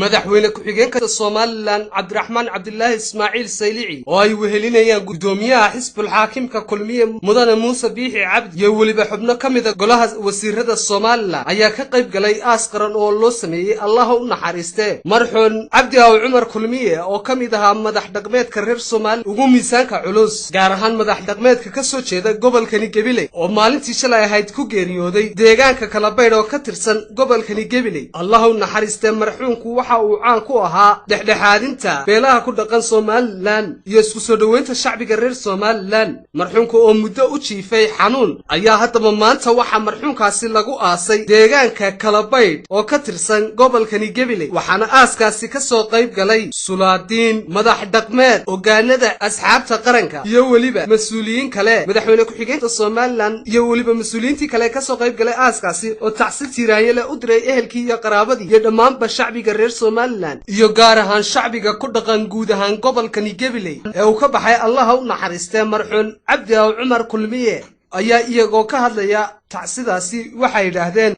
madaxweyne ku-xigeenka Soomaaliland Cabdiraxmaan Cabdullaahi Ismaaciil Saylici oo ay wehelinayaan gudoomiyaha xisbul xaakimka kulmiye mudane Muuse Biixi Cabdi iyo waliba xubno kamid ah golaha wasiirada Soomaaliland ayaa ka qayb galay aas qaran oo loo sameeyay Allah u naxariiste marxuun Cabdi Aaw Cumar Kulmiye oo kamid ah madax dhaqameedka reer Soomaaliland ugu miisaanka culus gaar ahaan madax dhaqameedka ka soo jeeda gobolkani Gabiley oo maalintii shalay ahayd ku geeriyooday deegaanka kala baydh oo ka tirsan gobolkani Gabiley Allah u naxariiste marxuunku waxa uu caan ku ahaa dhexdhexaadinta beelaha ku dhaqan Soomaaliland iyo isku soo dhaweynta shacbiga reer Soomaaliland marxuunku oo muddo u jiifay xanuun ayaa hadaba maanta waxa marxuunkaasi lagu aasay deegaanka kala baydh oo ka tirsan gobolkani Gabiley waxaana aaskaasi ka soo qayb galay sulaadiin madax dhaqameed ogaanada asxaabta qaranka iyo waliba mas'uuliyiin kale madaxweyne ku-xigeenka Soomaaliland iyo waliba mas'uuliyiintii kale ka soo qayb galay aaskaasi oo tacsi tiiraanye leh u diray ehelkii iyo qaraabadii iyo dhammaanba shacbiga reer Soomaaliland iyo gaar ahaan shacbiga ku dhaqan guud ahaan gobolkani Gabiley ee uu ka baxay Allah u naxariistay marxuun Cabdi Aaw Cumar Kulmiye ayaa iyagoo ka hadlaya tacsidaasi waxay yiraahdeen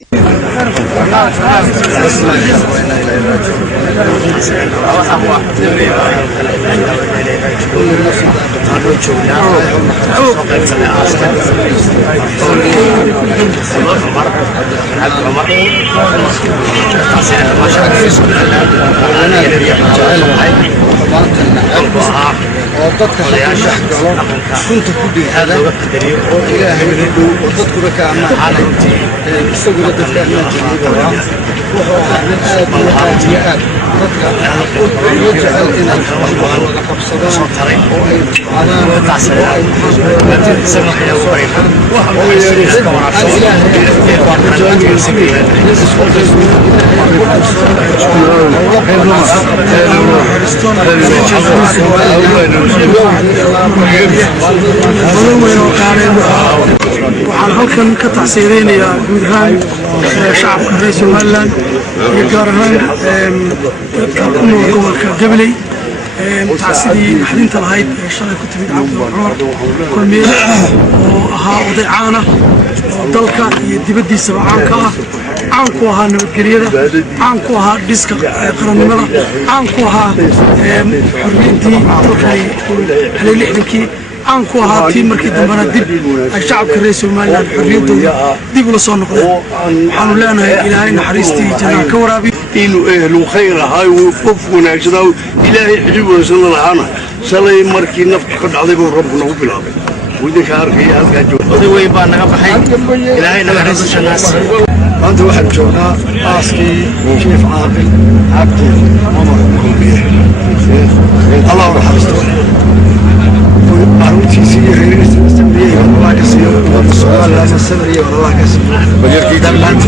dadka shaqo kunta ku dhigada oo ilaahay ridoo dadku ka amaana isagoo dadka amaana wuxuu ahaa dadka oo jecel inay wada qabsadaan oo ay waxaan halkan ka tacsiireynayaa guud ahaan shacabka reer Soomaaliland iyo gaar ahaan dadka ku nool gobolka Gabiley tacsidii naxdinta lahayd ee shalay ku timid Cabdi Aaw Cumar Kulmiye oo ahaa oday caan ah oo dalka iyo dibadiisaba caan ku ahaa nabadgelyada caan ku ahaa dhiska qarannimada caan ku ahaa xorriyadii dalka ay lixdankii caan ku ahaa tii markii dambana dib ay shacabka reer Soomaaliland xorriyadooda dib ula soo noqdeen waxaanu leenahay ilaahay naxariistii jannada ka waraabi inuu ehlu khayr ahaa oo qof wanaagsan oo ilaahay xidib wanaagsan lahaana shalay markii naftu ka dhacday buu rabbu nagu bilaabay wadinka arkaya halka joogay way baa naga baxay ilaahay naxariistii jannada maanta waxaan joognaa aaskii Chief Caaqil Cabdi Cumar Kulmiye Allah u naxariisto عروتي هي مستمرية والله كسير والسؤال هذا السمرية والله كسير بليركي دمانت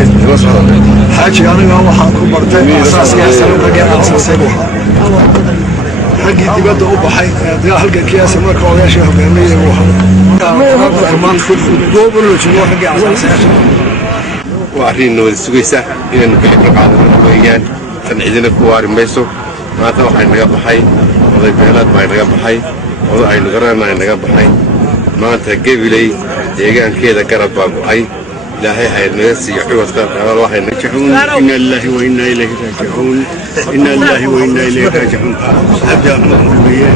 حاجة أنا هو حاكم مرتين أساسي أحسن رجال أساسي بوها حقي تبدأ أبو حي ضياء حلقة كياس مركز ويا شيخ بيرمية بوها كمان كل قبل وشنو حقي أساسي وعارفين إنه السويسة إن نكحب بعض الويان فنعيدنا كواري ميسو ما توقع إنه يبقى حي وضي بيانات ما يبقى حي وضع الغرامة إنك بحي ما أنت قبلي يجان كذا قرب بحي لا هي الناس يحوز قال واحد نجحون إن الله وإنا إليه راجعون إن الله وإنا إليه راجعون أبدأ أمرية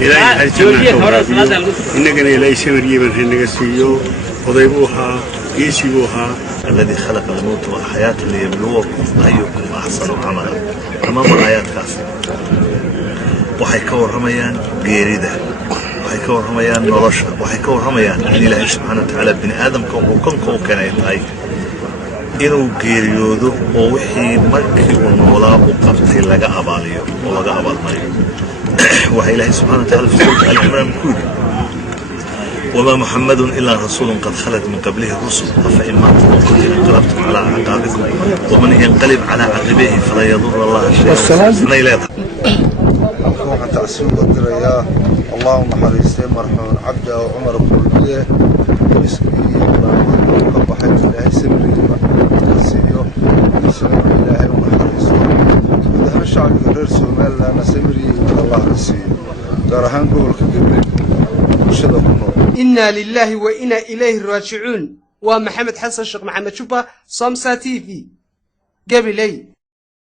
إلهي حجنا إنك إلهي سمرية من هنك السيو وضيبوها يسيبوها الذي خلق الموت والحياة ليبلوكم أيكم أحسن عملا أمام الآيات كاسة waxay ka waramayaan geerida waxay ka waramayaan nolosha waxay ka waramayaan in Ilaahay subhanahu wa ta'ala bini aadamka uu kanka u keenay tahay inuu geeriyoodo oo wixii markii uu noolaa u qabtay laga abaaliyo oo laga abaalmariyo waxa Ilaahay subhanahu wa ta'ala fi suurat al-Imran ku yiri وما محمد إلا رسول قد خلت من قبله الرسل أفإن مات أو قتل انقلبتم على أعقابكم ومن ينقلب على عقبيه فلا يضر الله شيئا waxaan tacsiin u dirayaa Allahumma naxariistay marxuun Cabdi Aaw Cumar Kulmiye iskii ka baxay ilaahay sabriga siiyo ilaahay u naxariisto gudaha shacabka reer Soomaaliland sabriga Allah siiyo gaar ahaan gobolka Gabiley bulshada ku nool inna lillahi wa inna ilayhi raaji'uun wa Maxamed Xasan Sheekh Maxamed Juba Samsa TV Gabiley